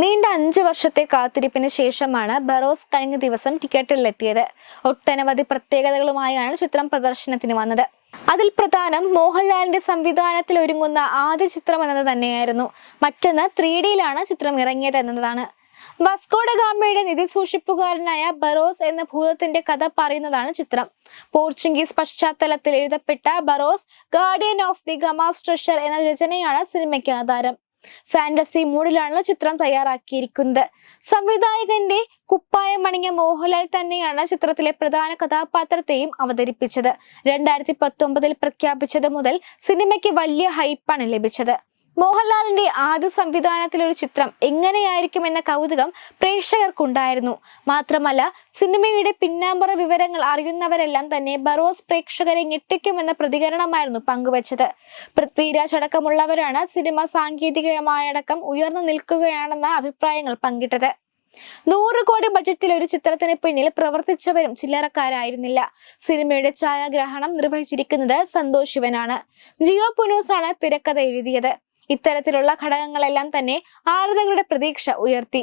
നീണ്ട 5 വർഷത്തെ കാത്തിരിപ്പിന് ശേഷമാണ് ബറോസ് കഴിഞ്ഞ ദിവസം ടിക്കറ്റിലെത്തിയത്. ഒട്ടനവധി പ്രത്യേകതകളുമായാണ് ചിത്രം പ്രദർശനത്തിന് വന്നത്. അതിൽ പ്രധാനം മോഹൻലാലിന്റെ സംവിധാനത്തിൽ ഒരുങ്ങുന്ന ആദ്യ ചിത്രം എന്നത് തന്നെയായിരുന്നു. മറ്റൊന്ന് 3Dയിലാണ് ചിത്രം ഇറങ്ങിയത് എന്നതാണ്. വാസ്കോഡ ഗാമയുടെ നിധി സൂക്ഷിപ്പുകാരനായ ബറോസ് എന്ന ഭൂതത്തിന്റെ കഥ പറയുന്നതാണ് ചിത്രം. പോർച്ചുഗീസ് പശ്ചാത്തലത്തിൽ എഴുതപ്പെട്ട Barroz guardian of the Gama's treasure എന്ന രചനയാണ് സിനിമയ്ക്ക് ആധാരം. ഫാന്റസി മൂഡിലാണ് ചിത്രം തയ്യാറാക്കിയിരിക്കുന്നത്. സംവിധായകന്റെ കുപ്പായമണിഞ്ഞ മോഹൻലാൽ തന്നെയാണ് ചിത്രത്തിലെ പ്രധാന കഥാപാത്രത്തെയും അവതരിപ്പിച്ചത്. 2019 പ്രഖ്യാപിച്ചത് മുതൽ സിനിമയ്ക്ക് വലിയ ഹൈപ്പാണ് ലഭിച്ചത്. മോഹൻലാലിന്റെ ആദ്യ സംവിധാനത്തിലെ ഒരു ചിത്രം എങ്ങനെയായിരിക്കുമെന്ന കൗതുകം പ്രേക്ഷകർക്കുണ്ടായിരുന്നു. മാത്രമല്ല, സിനിമയുടെ പിന്നാമ്പുറ വിവരങ്ങൾ അറിയുന്നവരെല്ലാം തന്നെ ബറോസ് പ്രേക്ഷകരെ ഞെട്ടിക്കുമെന്ന പ്രതികരണമായിരുന്നു പങ്കുവച്ചത്. പൃഥ്വിരാജ് അടക്കമുള്ളവരാണ് സിനിമ സാങ്കേതികമായടക്കം ഉയർന്നു നിൽക്കുകയാണെന്ന അഭിപ്രായങ്ങൾ പങ്കിട്ടത്. 100 കോടി ബഡ്ജറ്റിൽ ഒരു ചിത്രത്തിന് പിന്നിൽ പ്രവർത്തിച്ചവരും ചില്ലറക്കാരായിരുന്നില്ല. സിനിമയുടെ ഛായാഗ്രഹണം നിർവഹിച്ചിരിക്കുന്നത് സന്തോഷ് ശിവനാണ്. ജിയോ പുനൂസ് ആണ് തിരക്കഥ എഴുതിയത്. ഇത്തരത്തിലുള്ള ഘടകങ്ങളെല്ലാം തന്നെ ആരാധകരുടെ പ്രതീക്ഷ ഉയർത്തി.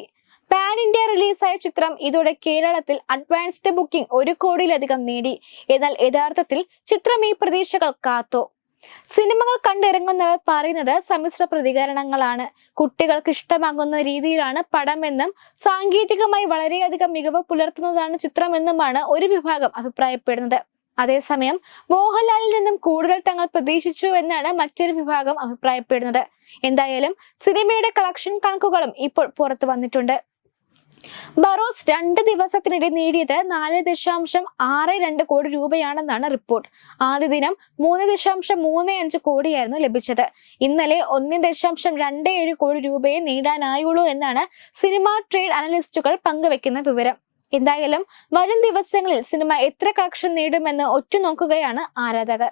പാൻ ഇന്ത്യ റിലീസായ ചിത്രം ഇതോടെ കേരളത്തിൽ അഡ്വാൻസ്ഡ് ബുക്കിംഗ് 1 കോടിയിലധികം നേടി. എന്നാൽ യഥാർത്ഥത്തിൽ ചിത്രം ഈ പ്രതീക്ഷകൾ കാത്തു. സിനിമകൾ കണ്ടിറങ്ങുന്നവർ പറയുന്നത് സമ്മിശ്ര പ്രതികരണങ്ങളാണ്. കുട്ടികൾക്ക് ഇഷ്ടമാകുന്ന രീതിയിലാണ് പടമെന്നും സാങ്കേതികമായി വളരെയധികം മികവ് പുലർത്തുന്നതാണ് ചിത്രമെന്നുമാണ് ഒരു വിഭാഗം അഭിപ്രായപ്പെടുന്നത്. അതേസമയം മോഹൻലാലിൽ നിന്നും കൂടുതൽ തങ്ങൾ പ്രതീക്ഷിച്ചു എന്നാണ് മറ്റൊരു വിഭാഗം അഭിപ്രായപ്പെടുന്നത്. എന്തായാലും സിനിമയുടെ കളക്ഷൻ കണക്കുകളും ഇപ്പോൾ പുറത്തു വന്നിട്ടുണ്ട്. ബറോസ് 2 ദിവസത്തിനിടെ നേടിയത് 4.62 കോടി രൂപയാണെന്നാണ് റിപ്പോർട്ട്. ആദ്യ ദിനം 3.35 കോടിയായിരുന്നു ലഭിച്ചത്. ഇന്നലെ 1.27 കോടി രൂപയെ നേടാനായുള്ളൂ എന്നാണ് സിനിമ ട്രേഡ് അനലിസ്റ്റുകൾ പങ്കുവെക്കുന്ന വിവരം. എന്തായാലും വരും ദിവസങ്ങളിൽ സിനിമ എത്ര കളക്ഷൻ നേടുമെന്ന് ഒറ്റുനോക്കുകയാണ് ആരാധകർ.